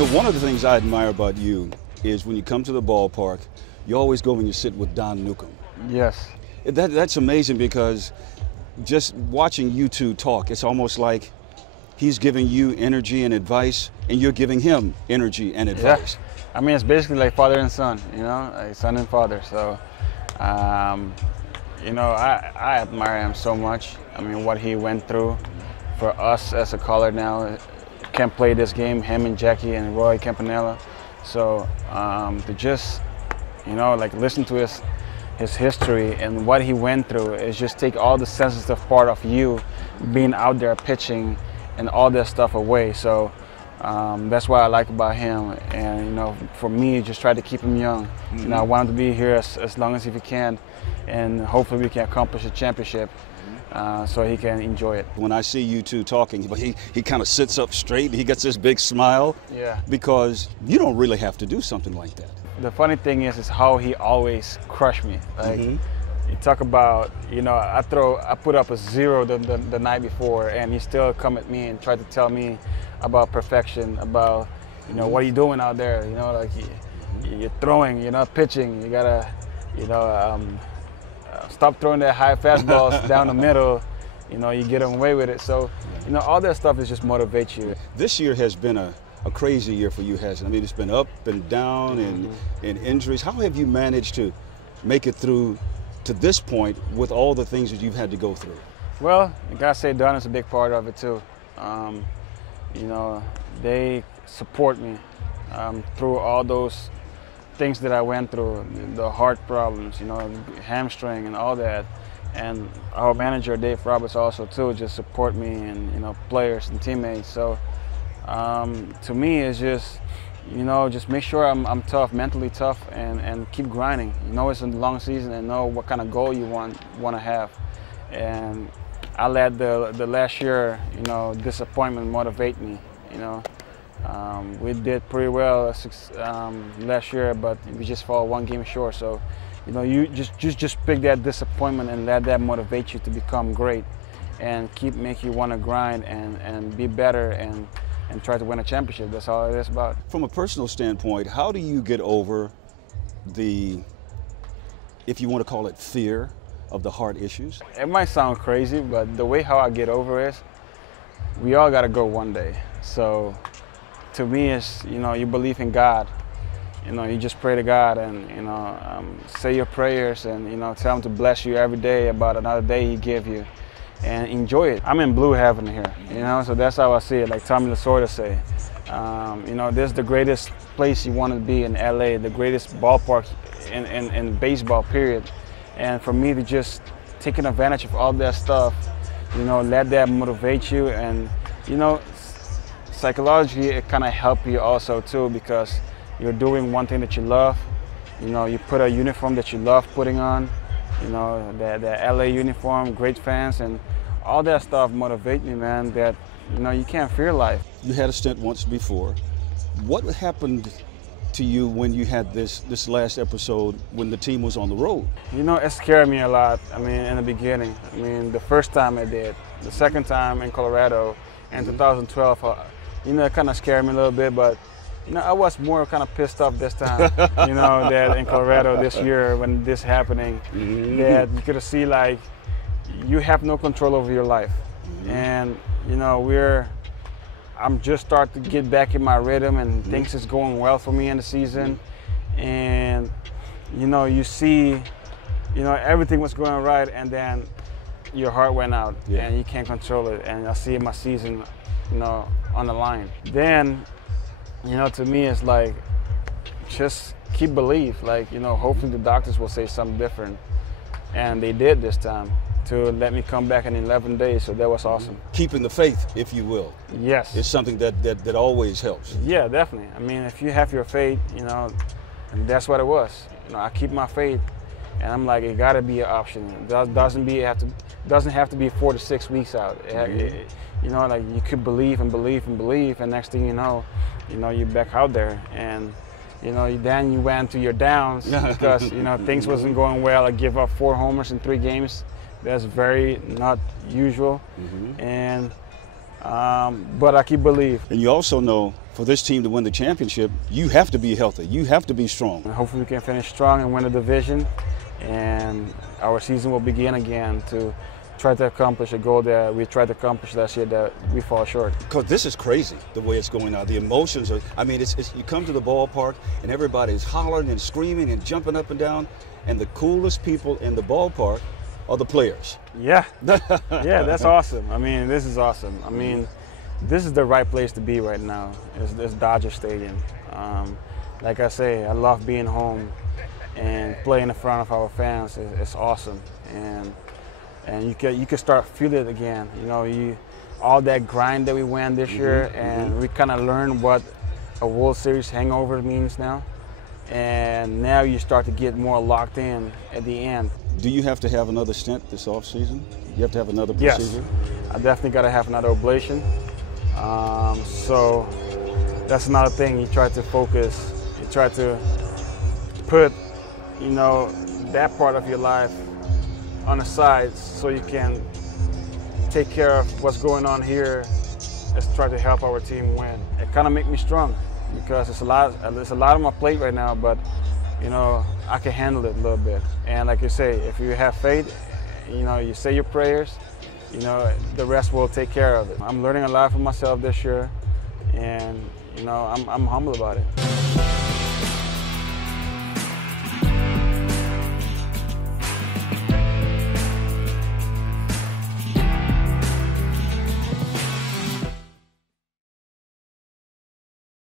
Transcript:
You know, one of the things I admire about you is when you come to the ballpark, you always go and you sit with Don Newcomb. Yes. That's amazing because just watching you two talk, it's almost like he's giving you energy and advice, and you're giving him energy and advice. Yeah. I mean, it's basically like father and son, you know, like son and father. So, you know, I admire him so much. I mean, what he went through for us as a caller now. Can't play this game, him and Jackie and Roy Campanella. So to just, you know, like listen to his history and what he went through is just take all the sensitive part of you being out there pitching and all that stuff away. So that's what I like about him. And, you know, for me, just try to keep him young. Mm-hmm. You know, I want him to be here as long as he can, and hopefully we can accomplish a championship. So he can enjoy it. When I see you two talking, he kind of sits up straight and he gets this big smile. Yeah. Because you don't really have to do something like that. The funny thing is how he always crushed me. Like, you talk about, you know, I put up a 0 the night before, and he still come at me and try to tell me about perfection, about, you know, what are you doing out there? You know, like you're throwing, you're not pitching. You gotta, you know, stop throwing that high fastballs down the middle. You know, you get away with it. So, you know, all that stuff is just motivate you. This year has been a crazy year for you, hasn't it? I mean, it's been up and down and injuries. How have you managed to make it through to this point with all the things that you've had to go through? Well, I gotta say Don is a big part of it too. You know, they support me through all those things that I went through, the heart problems, you know, hamstring and all that. And our manager, Dave Roberts, also too, just support me, and, you know, players and teammates. So to me, it's just, you know, just make sure I'm tough, mentally tough, and keep grinding. You know, it's a long season, and know what kind of goal you want to have. And I let the last year, you know, disappointment motivate me. You know, we did pretty well last year, but we just fall one game short. So, you know, you just pick that disappointment and let that motivate you to become great, and keep make you want to grind and be better and try to win a championship. That's all it is about. From a personal standpoint, how do you get over the, if you want to call it, fear of the heart issues? It might sound crazy, but the way how I get over is, we all got to go one day. So to me, it's, you know, you believe in God. You know, you just pray to God and, you know, say your prayers and, you know, tell him to bless you every day about another day he gave you, and enjoy it. I'm in blue heaven here, you know, so that's how I see it, like Tommy Lasorda say. You know, this is the greatest place you want to be in LA, the greatest ballpark in baseball, period. And for me to just taking advantage of all that stuff, you know, let that motivate you. And, you know, psychologically, it kind of help you also too, because you're doing one thing that you love. You know, you put a uniform that you love putting on, you know, the LA uniform, great fans, and all that stuff motivate me, man, that, you know, you can't fear life. You had a stint once before. What happened to you when you had this last episode when the team was on the road? You know, it scared me a lot, I mean, in the beginning. I mean, the first time I did. The second time in Colorado in 2012, you know, it kind of scared me a little bit, but, you know, I was more kind of pissed off this time, you know, that in Colorado this year when this happening, that you could see, like, you have no control over your life. And, you know, I'm just starting to get back in my rhythm, and things is going well for me in the season. And, you know, you see, you know, everything was going right, and then your heart went out and you can't control it. And I see my season, you know, on the line. Then, you know, to me, it's like, just keep belief. Like, you know, hopefully the doctors will say something different. And they did this time, to let me come back in 11 days, so that was awesome. Keeping the faith, if you will. Yes. It's something that always helps. Yeah, definitely. I mean, if you have your faith, you know, and that's what it was. You know, I keep my faith, and I'm like, it gotta be an option. It doesn't have to be 4 to 6 weeks out. You know, like, you could believe and believe and believe, and next thing you know, you're back out there. And, you know, then you went to your downs because, you know, things wasn't going well. I give up 4 homers in 3 games. That's very not usual. And, But I keep believe. And you also know, for this team to win the championship, you have to be healthy. You have to be strong. And hopefully we can finish strong and win the division, and our season will begin again to try to accomplish a goal that we tried to accomplish last year that we fall short. Because this is crazy, the way it's going now. The emotions are, I mean, you come to the ballpark and everybody's hollering and screaming and jumping up and down, and the coolest people in the ballpark are the players. Yeah, yeah, that's awesome. I mean, this is awesome. I mean, this is the right place to be right now. It's Dodger Stadium. Like I say, I love being home and playing in front of our fans. It's awesome, and you can start feeling it again. You know, all that grind that we went this year, and we kind of learned what a World Series hangover means now. And now you start to get more locked in at the end. Do you have to have another stint this offseason? You have to have another procedure? Yes, I definitely got to have another ablation. So that's another thing. You try to focus. You try to put, you know, that part of your life on the side so you can take care of what's going on here. Let's try to help our team win. It kind of makes me strong because there's a lot on my plate right now, but you know, I can handle it a little bit. And like you say, if you have faith, you know, you say your prayers, you know, the rest will take care of it. I'm learning a lot from myself this year, and you know, I'm humble about it.